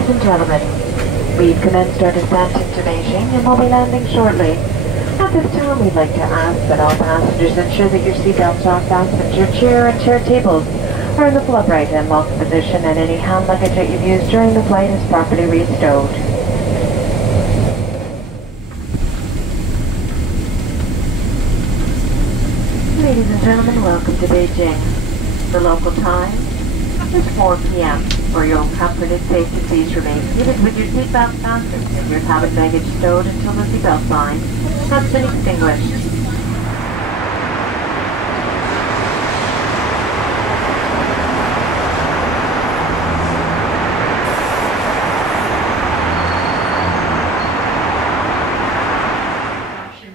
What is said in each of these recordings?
Ladies and gentlemen, we've commenced our descent into Beijing and will be landing shortly. At this time, we'd like to ask that all passengers ensure that your seatbelts are fastened, your chair and chair tables are in the full upright and locked position, and any hand luggage that you've used during the flight is properly restowed. Ladies and gentlemen, welcome to Beijing. The local time is 4 p.m. For your own comfort and safety, please remain seated with your seatbelt fastened and your cabin baggage stowed until the seatbelt sign has been extinguished.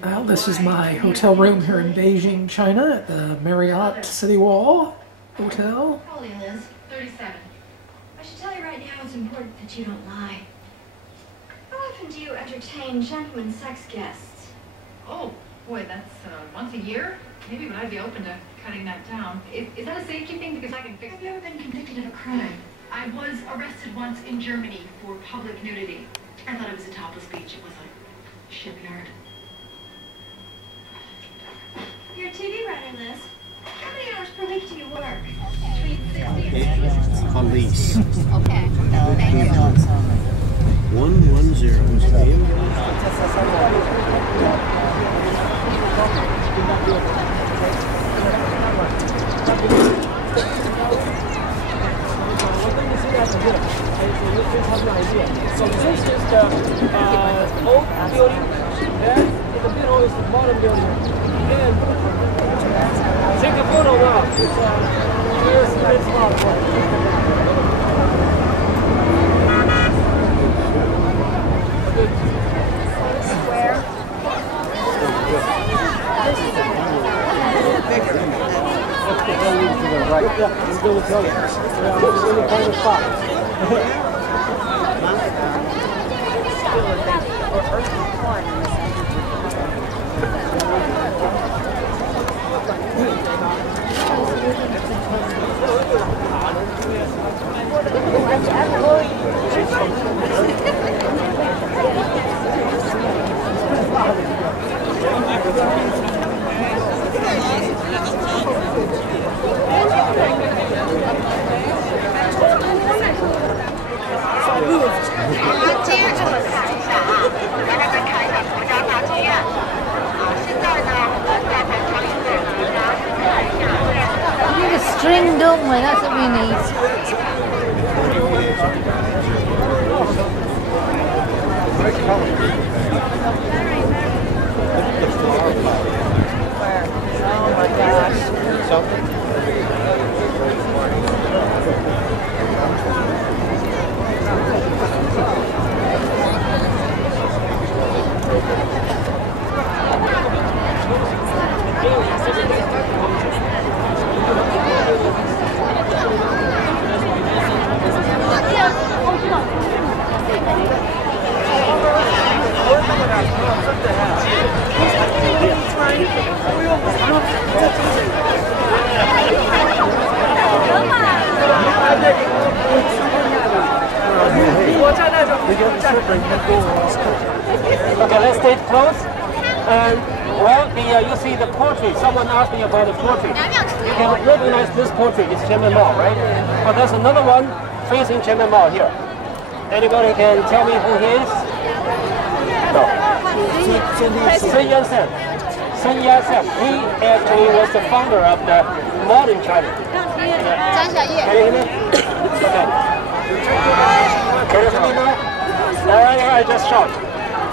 Well, this is my hotel room here in Beijing, China, at the Marriott City Wall Hotel. Probably Liz, 37. I should tell you right now, it's important that you don't lie. How often do you entertain gentlemen sex guests? Oh, boy, that's once a year? Maybe, but I'd be open to cutting that down. Is that a safety thing? Because I can fix it. Have you ever been convicted of a crime? I was arrested once in Germany for public nudity. I thought it was a topless beach. It was a shipyard. You're a TV writer, Liz. How many hours per week do you work? Between 60 and 80. Police. Okay. Thank you. 110. So this is the old building, and in the middle is the modern building. And take a photo now. It's Square. I'm going to tell you. It's really kind of spot. String, don't we? That's what we need. Oh my gosh. Okay, let's stay close. And well, you see the portrait. Someone asked me about the portrait. You can recognize this portrait. It's Tiananmen Mall, right? But there's another one facing Tiananmen Mall here. Anybody can tell me who he is? No. Sun Yat-sen. Sun Yat-sen. He actually was the founder of the modern China. Can you hear me? Okay. Can you hear me now? All right, just shout.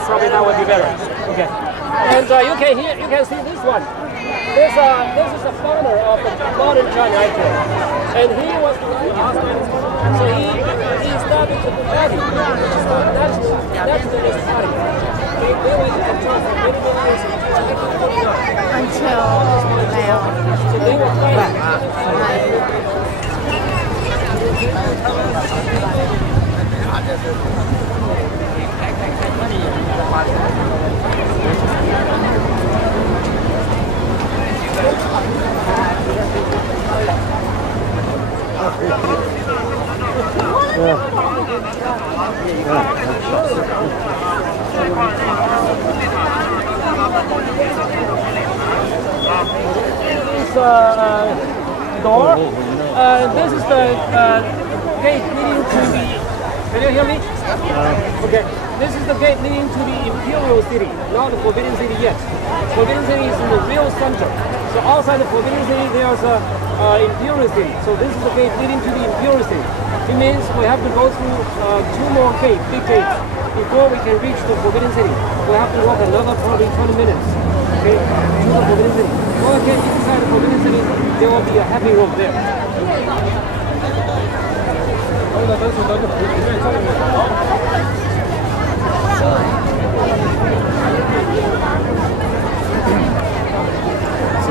Probably that would be better. Okay. And you can see this one. This is the founder of the modern China, actually. And he was the one so he established the party, which is called Nationalist Party. They were in control for many years Until now. So they were fighting. door. This is the gate leading to the. Can you hear me? Okay. This is the gate leading to the Imperial City, not the Forbidden City yet. Forbidden City is in the real center. So outside the Forbidden City, there's a Imperial City. So this is the gate leading to the Imperial City. It means we have to go through 2 more gates, big gates, before we can reach the Forbidden City. We have to walk another probably 20 minutes. Okay, to the Forbidden City. When we get inside the Forbidden City, there will be a happy road there.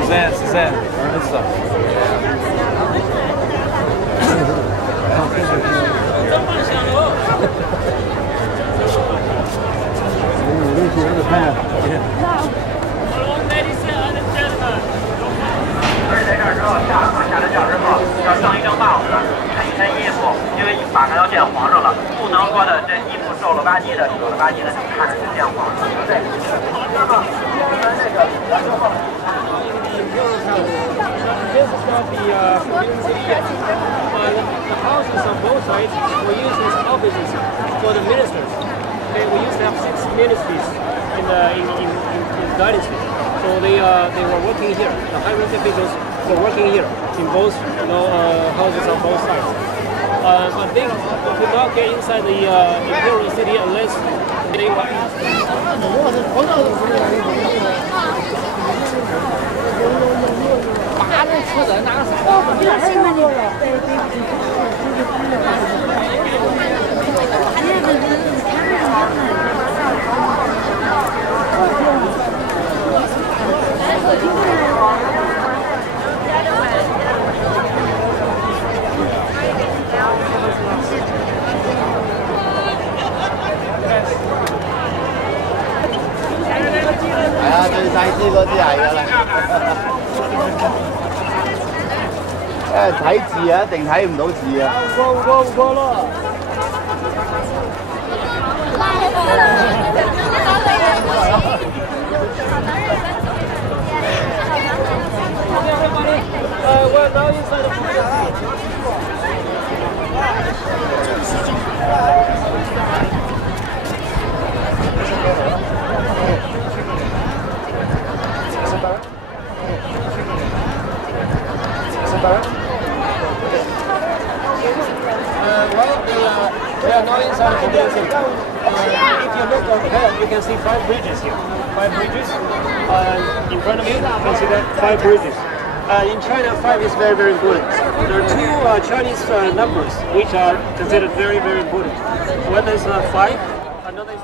13, 下了轿之后要上一张帽子，穿一身衣服，因为马上要见皇上了，不能说的这衣服皱了吧唧的、褶了吧唧的，看着就见皇上。对。那么我们这个完之后。 This is not the Forbidden City yet. The houses on both sides were used as offices for the ministers. Okay, we used to have 6 ministries in dynasty. So they were working here. The high-rank officials were working here in both houses on both sides. But they could not get inside the Imperial City unless they were. 把那车子拿啥？係啊，最細支嗰啲係㗎啦。睇字啊，一定睇唔到字啊。唔過咯。We're now inside the we are now inside the Forbidden City. If you look ahead, you can see 5 bridges here. 5 bridges. In front of you, you can see that 5 bridges. In China, 5 is very, very important. There are 2 Chinese numbers which are considered very, very important. One is 5, another is.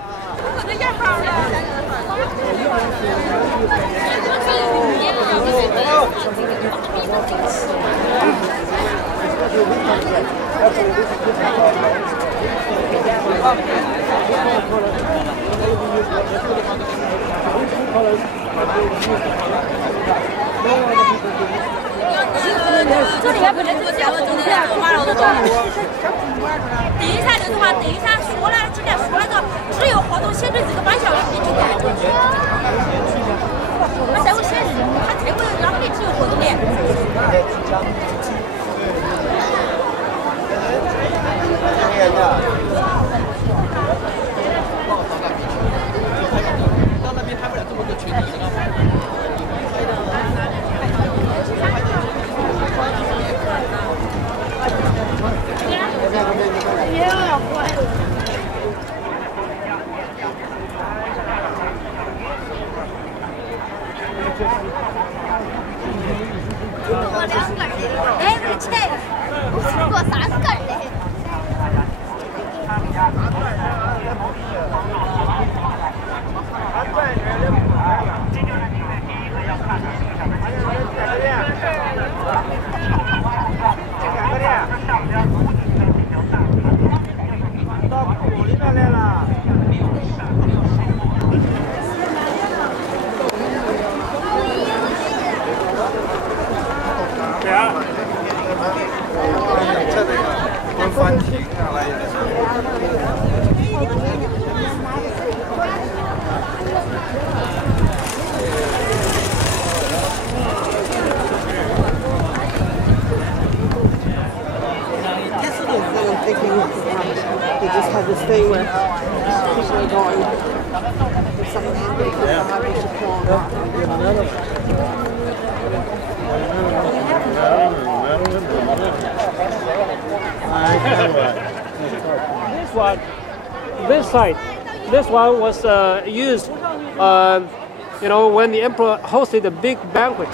这里面本来就是讲我真的我妈老的东西。第一站就是话，第一站说了，今天说了个只有活动限制这个半小时你就带过去。他在我限制，他这个让你只有活动的。到那边开不了这么多群体，知道吗？ 也有点怪。thing where people are going. If something happens, they'll have to this one was used, you know, when the emperor hosted a big banquet.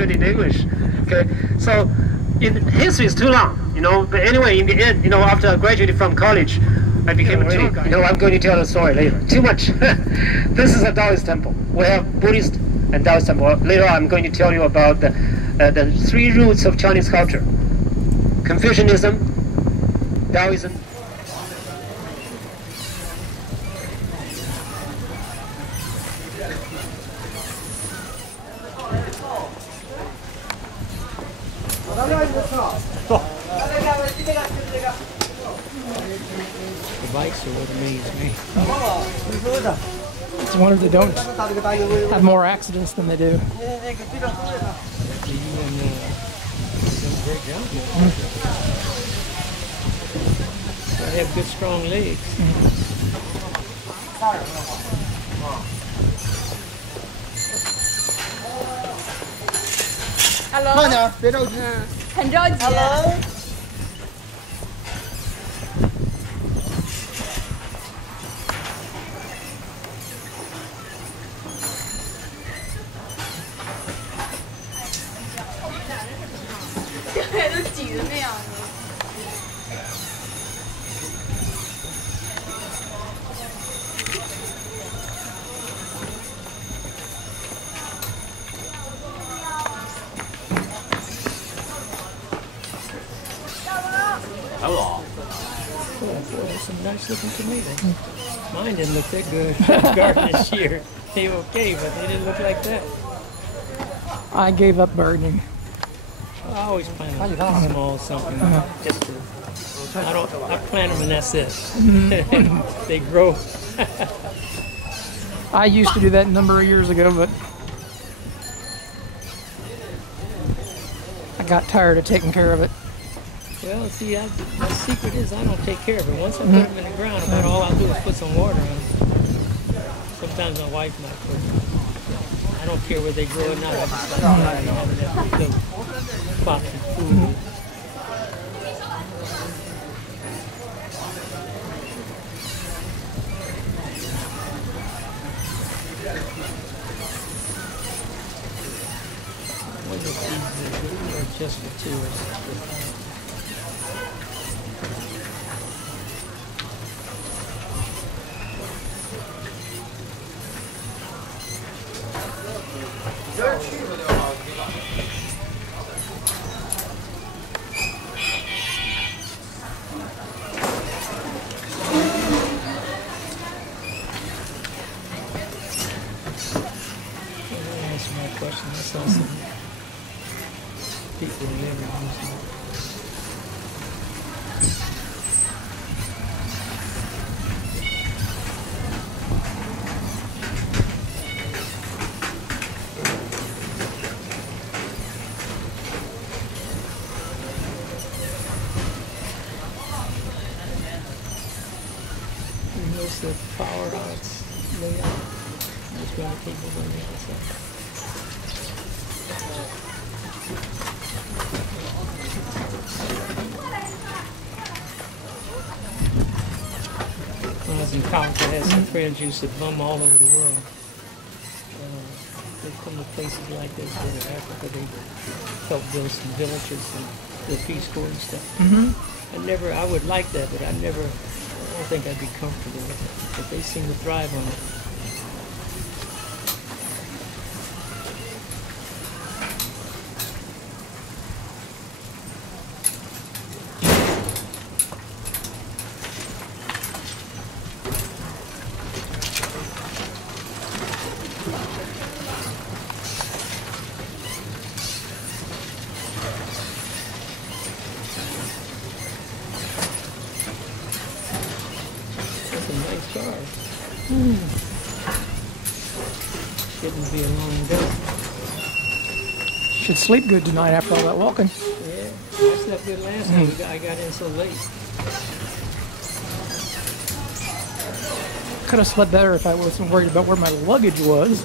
In English, okay. So, history is too long, you know. But anyway, in the end, you know, after I graduated from college, I became a tour guide. You know, I'm going to tell the story later. Too much. This is a Taoist temple. We have Buddhist and Taoist temple. Later, I'm going to tell you about the three roots of Chinese culture: Confucianism, Taoism. The bikes are what amaze me. It's a wonder they don't have more accidents than they do. They have good, strong legs. Hello。慢点，别着急。很着急。 都挤成那样子。Hello. Boy, there's some nice looking tomatoes. Mine didn't look that good. Garden this year, they were okay, but they didn't look like that. I gave up gardening. I always plant a small something just to. I plant them and that's it. They grow. I used to do that a number of years ago, but I got tired of taking care of it. Well, see, the secret is I don't take care of it. Once I put them in the ground, about all I'll do is put some water on them. Sometimes my wife might put them. I don't care where they grow or not. I just like having that little pots of food. What are these? They're just for tourists. Answer my question. I saw some people in every house. Here's the powerhouse layout. There's one people on the outside. When I was in college, I had some friends who used to bum all over the world. They come to places like this in Africa. They help build some villages and the Peace Corps and stuff. I would like that, but I don't think I'd be comfortable with it. But they seem to thrive on it. Shouldn't be a long day. Should sleep good tonight after all that walking. Yeah, I slept good last night. I got in so late. Could have slept better if I wasn't worried about where my luggage was.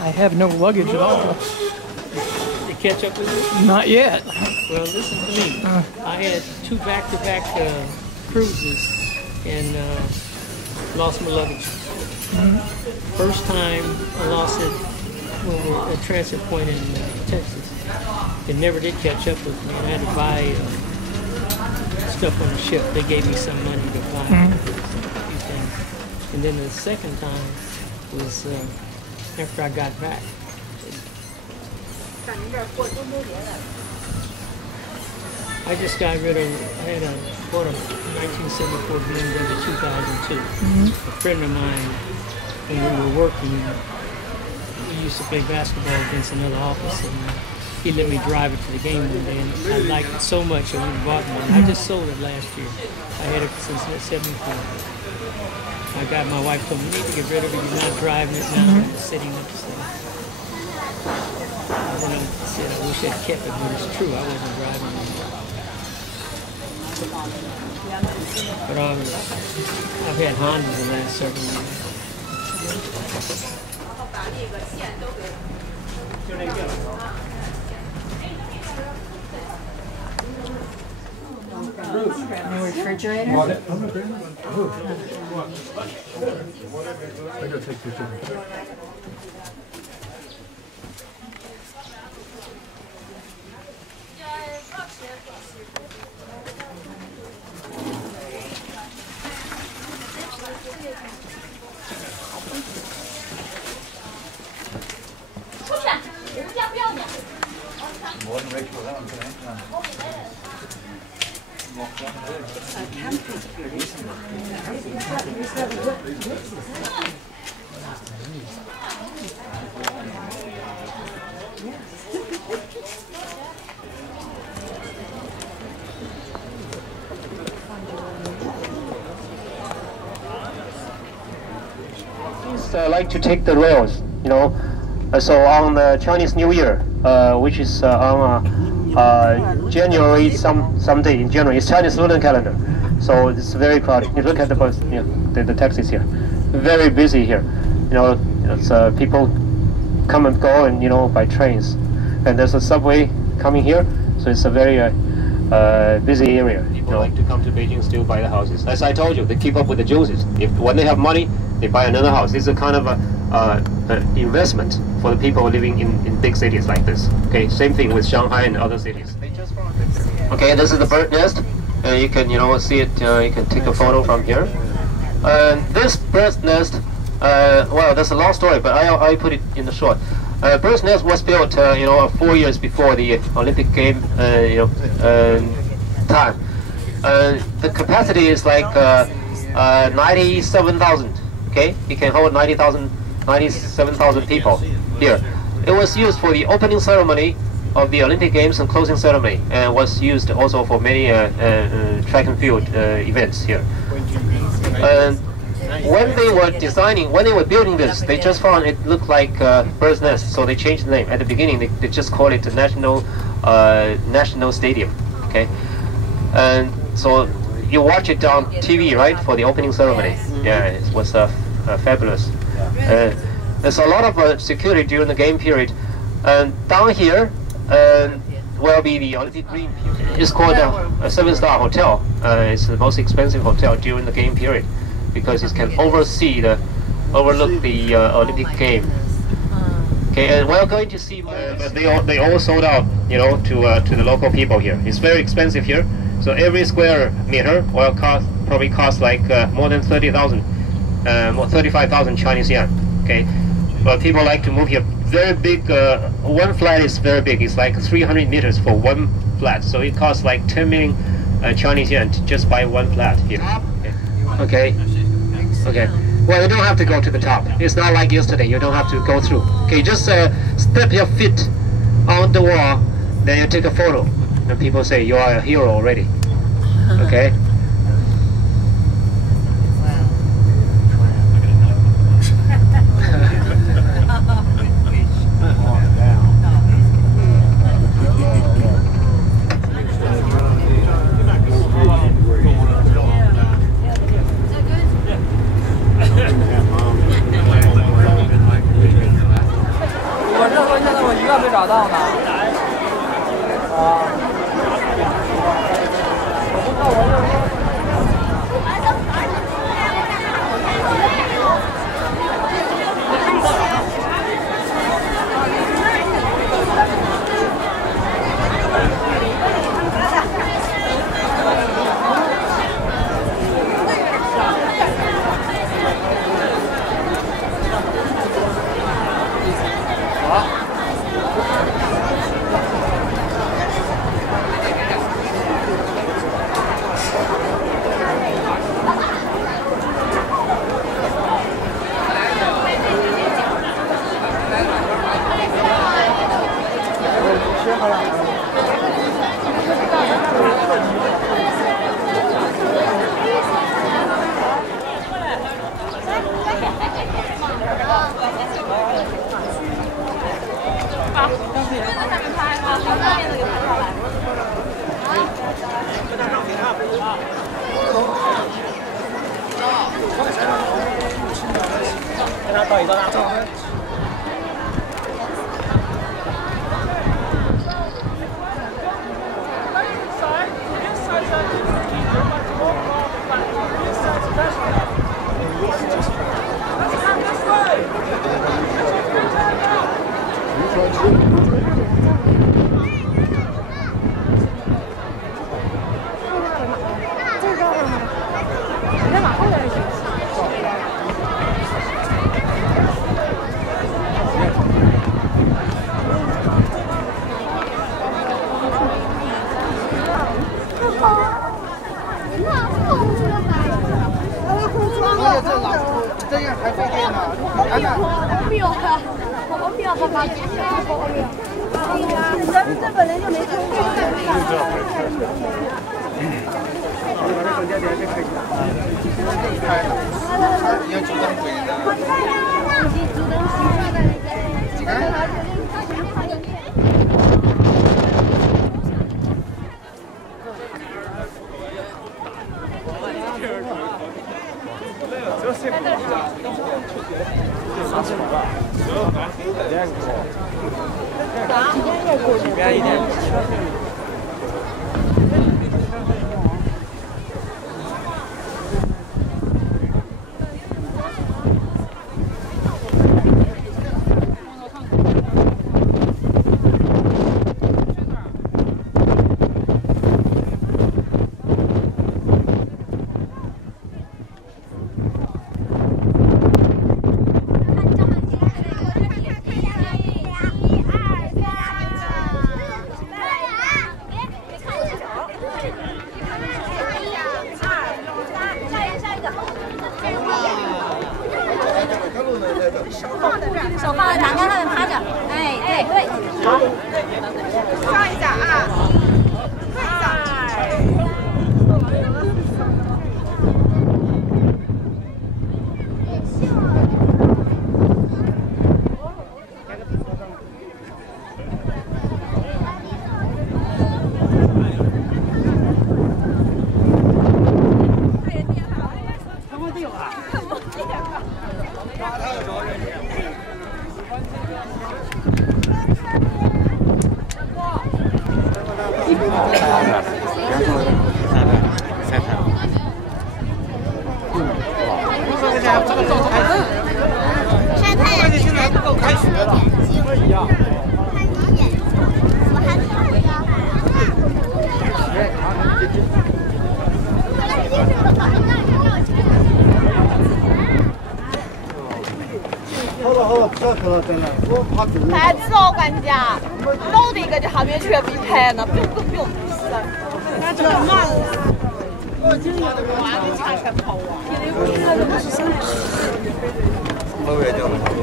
I have no luggage at all. You catch up with it? Not yet. Well, listen to me. I had 2 back-to-back cruises and lost my luggage. First time I lost it when we were at a transit point in Texas. It never did catch up with me. I had to buy stuff on the ship. They gave me some money to buy a few things. And then the second time was after I got back. I just got rid of, bought a 1974 BMW 2002. A friend of mine, when we were working, we used to play basketball against another office, and he let me drive it to the game one day, and I liked it so much I went and bought one. I just sold it last year. I had it since 74. My wife told me, you need to get rid of it, you're not driving it now, it's sitting upstairs. And then I said, I wish I'd kept it, but it's true, I wasn't driving it. But I've had Honda the last several years. No refrigerator? I gotta take pictures. Like to take the rails, you know. So on the Chinese New Year, which is on January someday in January, it's Chinese lunar calendar. So it's very crowded. You look at the bus, you know, the taxis here, very busy here. You know, it's, people come and go, and you know, by trains. And there's a subway coming here, so it's a very busy area. People like to come to Beijing, still buy the houses. As I told you, they keep up with the Joneses. When they have money, they buy another house. It's a kind of an investment for the people living in big cities like this. Okay, same thing with Shanghai and other cities. Okay, this is the bird nest. You can, you know, see it. You can take a photo from here. This bird nest, well, that's a long story, but I put it in the short. Bird's Nest was built, 4 years before the Olympic game, time. The capacity is like 97,000. Okay, it can hold 97,000 people here. It was used for the opening ceremony of the Olympic Games and closing ceremony, and was used also for many track and field events here. When they were building this, they just found it looked like Bird's Nest, so they changed the name. At the beginning, they just called it the National Stadium. Okay, and so you watch it on TV, right, for the opening ceremony. Yeah, it was fabulous. There's a lot of security during the game period. And down here will be the Olympic Green. It's called a 7-star hotel. It's the most expensive hotel during the game period because it can overlook the Olympic game. Okay, and we're going to see more. But they all sold out, to the local people here. It's very expensive here. So every square meter will probably cost like more than 30,000, 35,000 Chinese yuan. Okay, but people like to move here. Very big. One flat is very big. It's like 300 meters for one flat. So it costs like 10 million Chinese yuan to just buy one flat here. Okay. Okay. Well, you don't have to go to the top. It's not like yesterday. You don't have to go through. Okay, just step your feet on the wall, then you take a photo, and people say you are a hero already. Okay. 上一下啊，快一下。晒太阳现在不够开学了。看你眼睛，我还看着。好了，不要喝了，真的，我怕醉。太子哦，管家，老的一个就还没全被盘了，不用，是。那这个嘛，我今天挖的钱才跑啊。老远讲的差不多。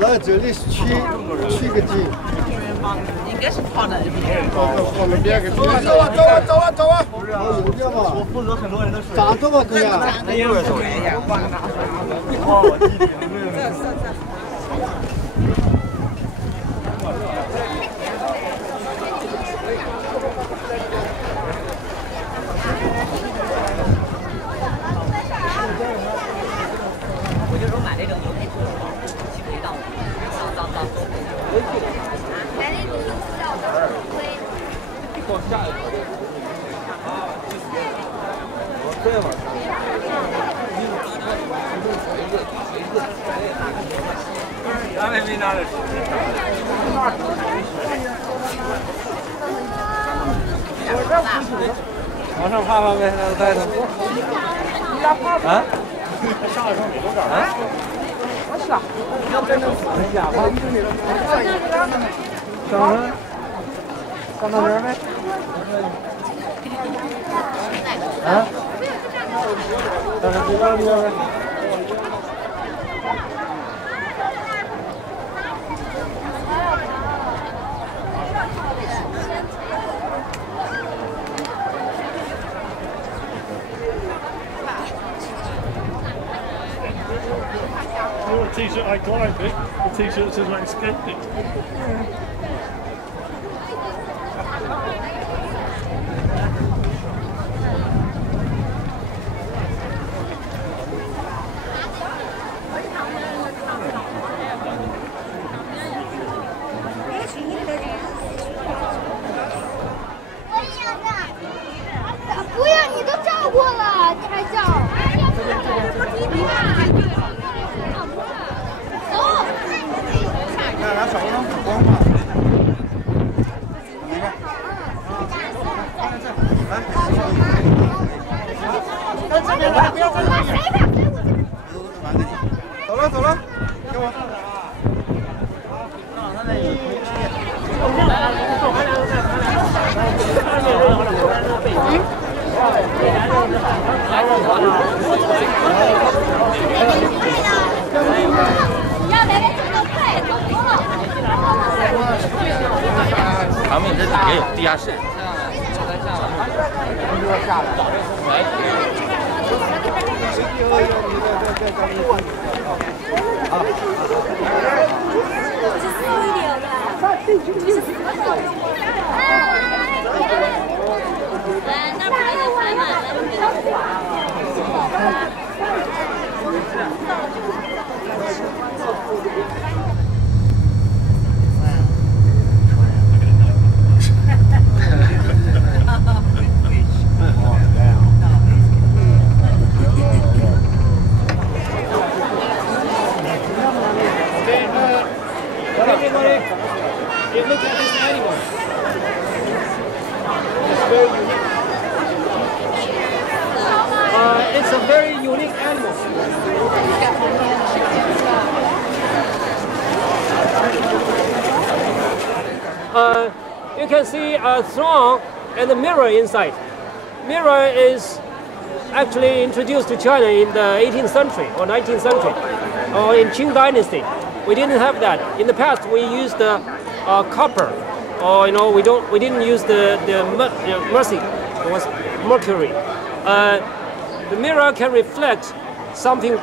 来这里取个景。应该是跑那边。跑那边个。走啊！好右边嘛。我负责很多人的水。站着嘛，对呀。那有人走的。我弟弟。我就说买那种牛皮裤，去陪到脏。买那种小的灰。对嘛？俺们没拿的。往上爬呗，带他。啊？上来上没多少啊？我是啊。要真的下滑。上到这儿呗。啊？上这几个呗。The t-shirt I climbed it, the t-shirt says I escaped it.走了，给我。他们这里也有地下室。Look at this animal. It's very unique. It's a very unique animal. You can see a throne and a mirror inside. Mirror is actually introduced to China in the 18th century or 19th century, or in Qing Dynasty. we didn't have that. In the past, we used copper, or we didn't use the mercy. It was mercury. The mirror can reflect something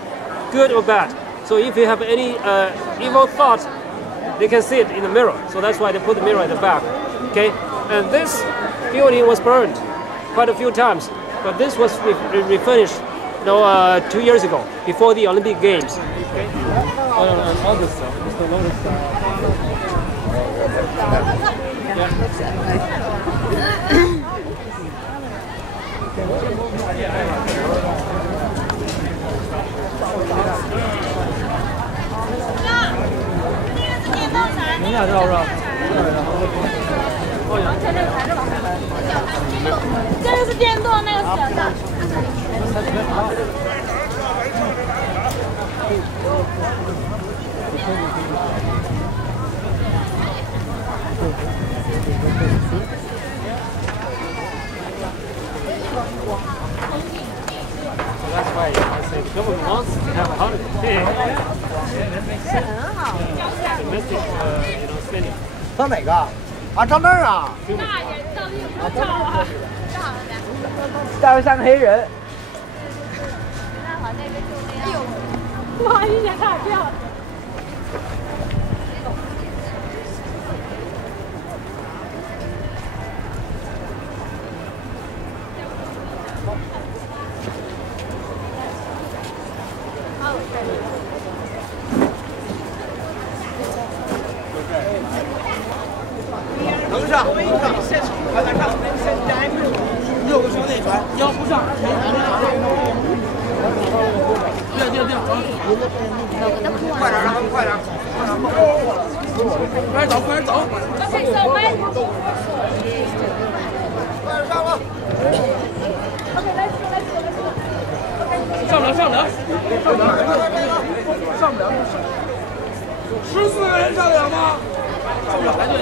good or bad. So if you have any evil thoughts, they can see it in the mirror. So that's why they put the mirror at the back. Okay, and this building was burned quite a few times, but this was refinished 2 years ago, before the Olympic Games. Okay. All this stuff. It's the lotus stuff.你俩知道是吧？这个是电动，那个是小的。That's why I say the government wants to have a holiday. That makes sense. Domestic, spending. 到哪个？啊，到那儿啊。大约3个黑人。哎呦，不好意思，差点掉了。能上，快点上，6个小内船，要不上，定，快点上，快点，快点走，快点走，快点上了。上不了，14个人上得了吗？上不了，来对。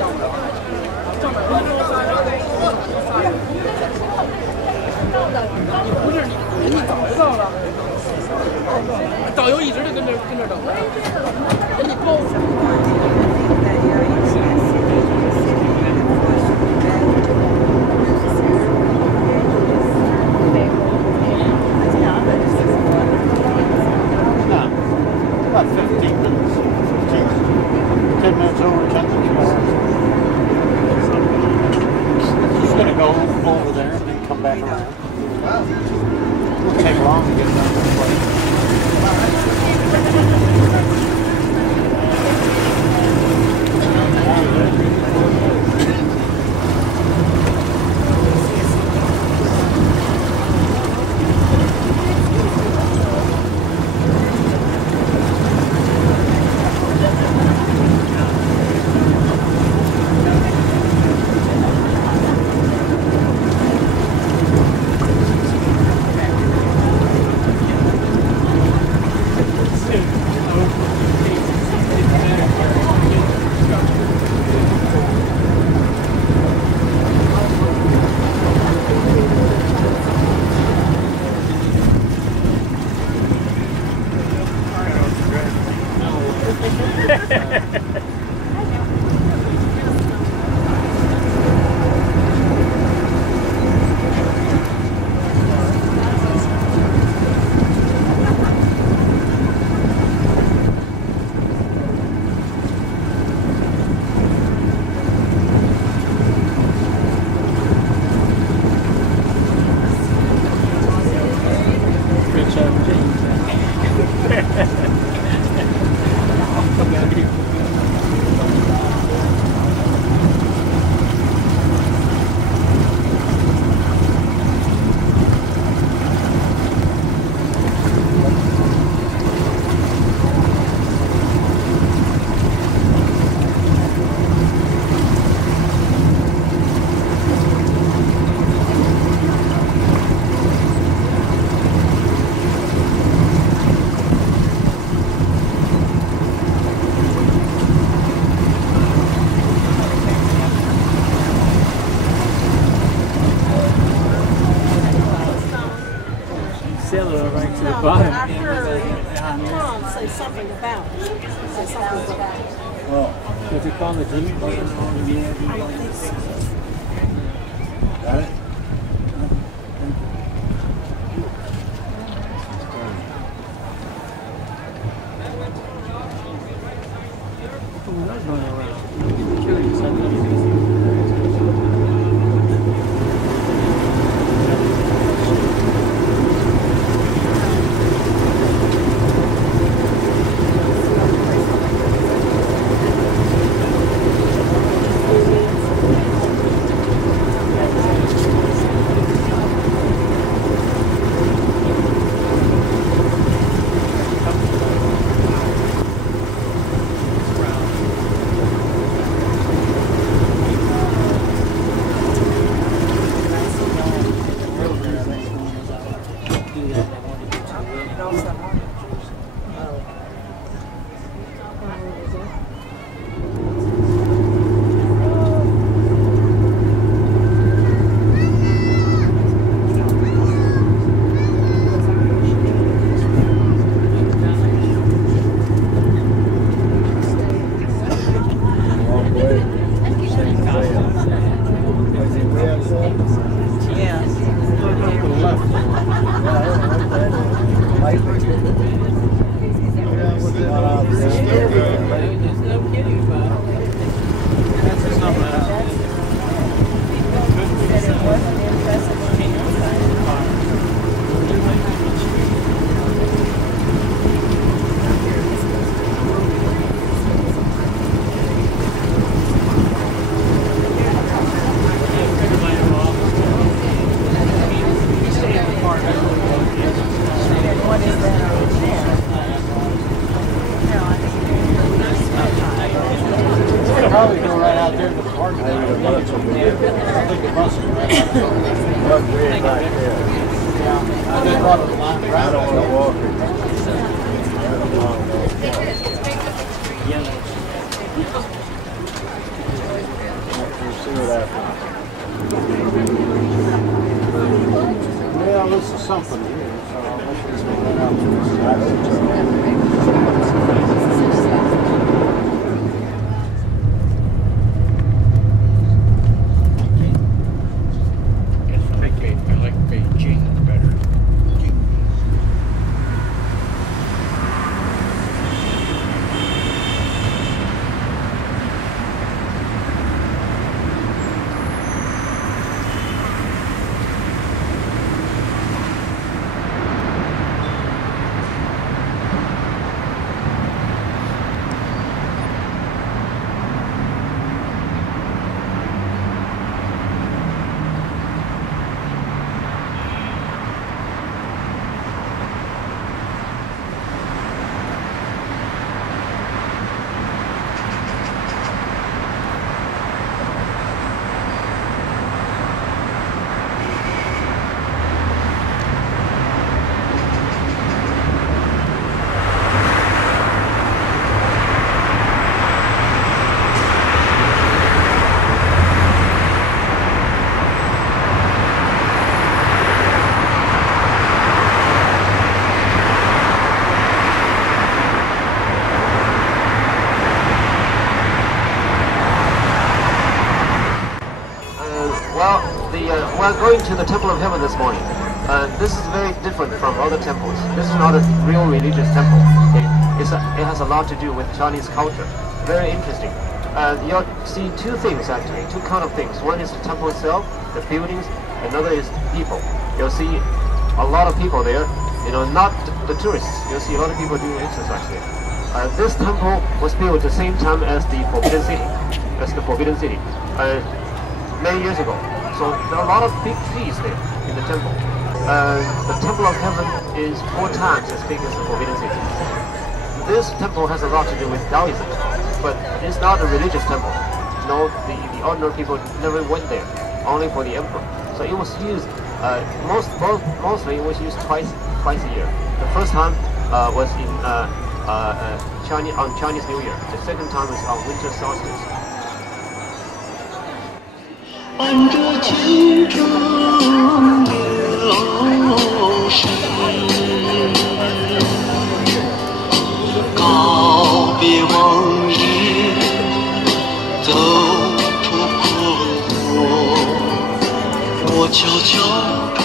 不是你找不到了，导游一直就跟这等，人家包。About 15 minutes. 10 minutes over, 10 minutes. Just going to go over there and then come back around. It won't take long to get down this place. Is it called the Jimmy? Got it? Well, this is something here, so let's just go right out to the side. I like Beijing better. We're going to the Temple of Heaven this morning. This is very different from other temples. This is not a real religious temple. Okay? It has a lot to do with Chinese culture. Very interesting. You'll see two things actually, two kind of things. One is the temple itself, the buildings. Another is people. You'll see a lot of people there. You know, not the tourists. You'll see a lot of people doing exercise there. This temple was built at the same time as the Forbidden City. Many years ago. So there are a lot of big trees there in the temple. The Temple of Heaven is 4 times as big as the Forbidden City. This temple has a lot to do with Taoism, but it's not a religious temple. No, the ordinary people never went there, only for the emperor. So it was used, mostly it was used twice a year. The first time was in on Chinese New Year. The second time is on winter solstice. 伴着青春流逝，告别。悄悄重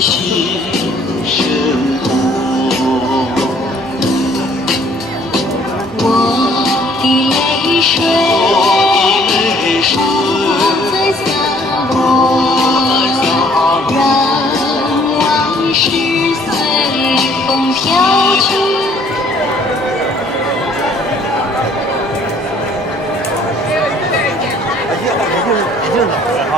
新生活。我的泪水在洒落，让往事随风飘去。已经走了哈。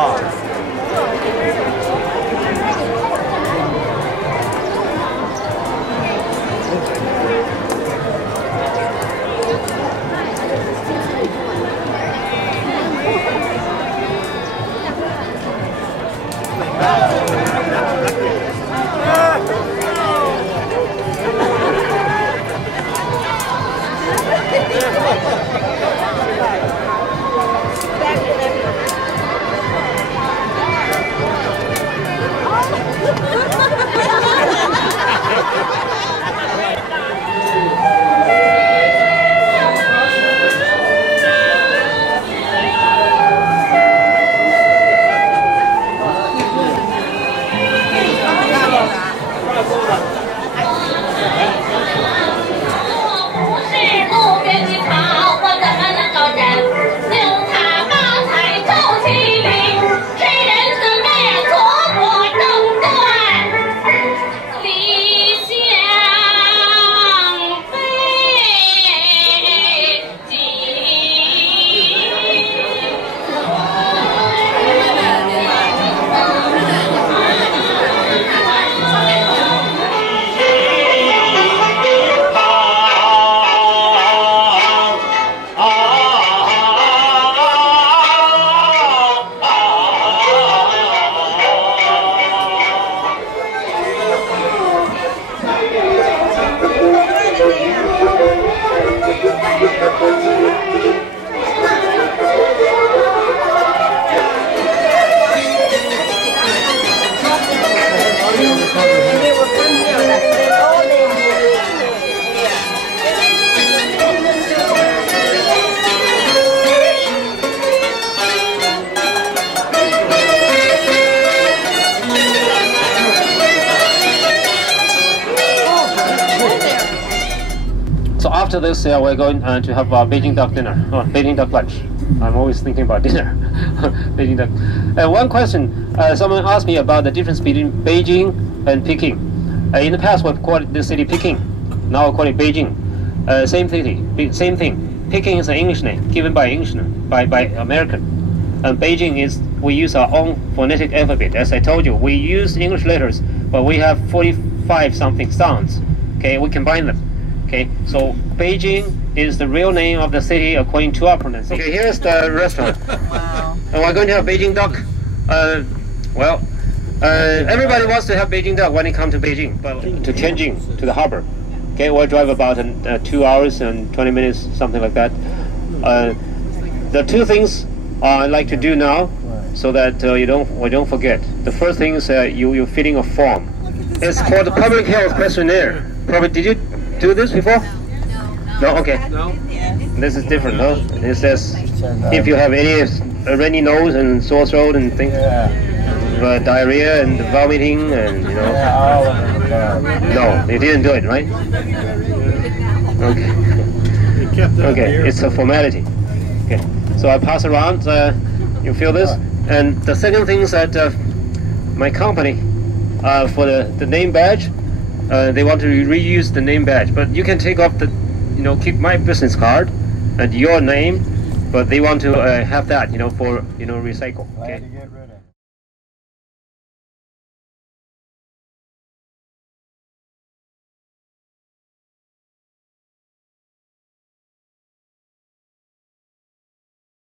So after this, we're going to have Beijing duck dinner, or Beijing duck lunch. I'm always thinking about dinner, Beijing duck. And one question, someone asked me about the difference between Beijing and Peking. In the past, we've called the city Peking. Now we call it Beijing. Same city, same thing. Peking is an English name given by American. And Beijing is, we use our own phonetic alphabet. As I told you, we use English letters, but we have 45 something sounds. Okay, we combine them. Okay, so Beijing is the real name of the city according to our pronunciation. Okay, here's the restaurant. Wow. And we're going to have Beijing duck. Everybody wants to have Beijing duck when they come to Beijing, but to Tianjin, to the harbor. Okay, we'll drive about 2 hours and 20 minutes, something like that. The two things I like to do now, so that we don't forget. The first thing is you're filling a form. It's called the public health questionnaire. Probably, did you do this before? No? Okay. No. This is different, no? It says if you have any runny nose and sore throat and things, diarrhea and vomiting and, you know. No, you didn't do it, right? Okay. Okay, it's a formality. Okay. So I pass around, you feel this? And the second thing is that my company, for the name badge, they want to reuse the name badge, but you can take off the, keep my business card and your name, but they want to have that, for, recycle. Okay.